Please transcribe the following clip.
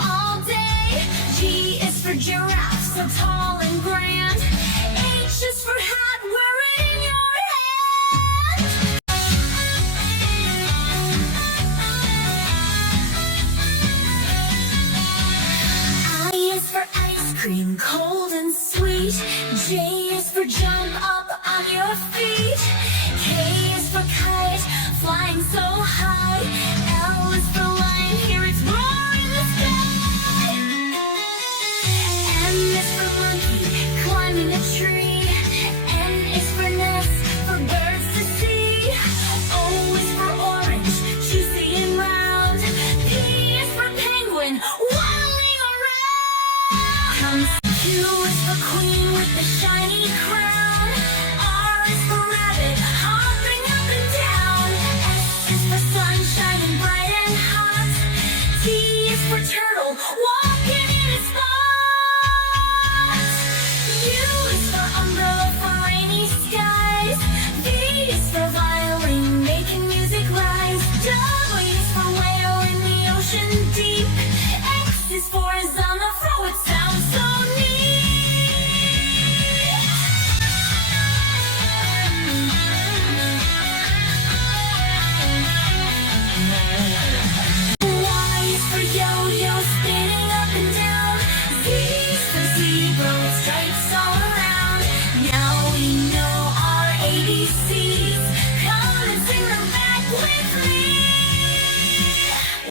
all day. G is for giraffe, so tall and grand. H is for hat, wear it in your hand. I is for ice cream, cold and sweet. J is for jump up on your feet. K is for kite, flying so high.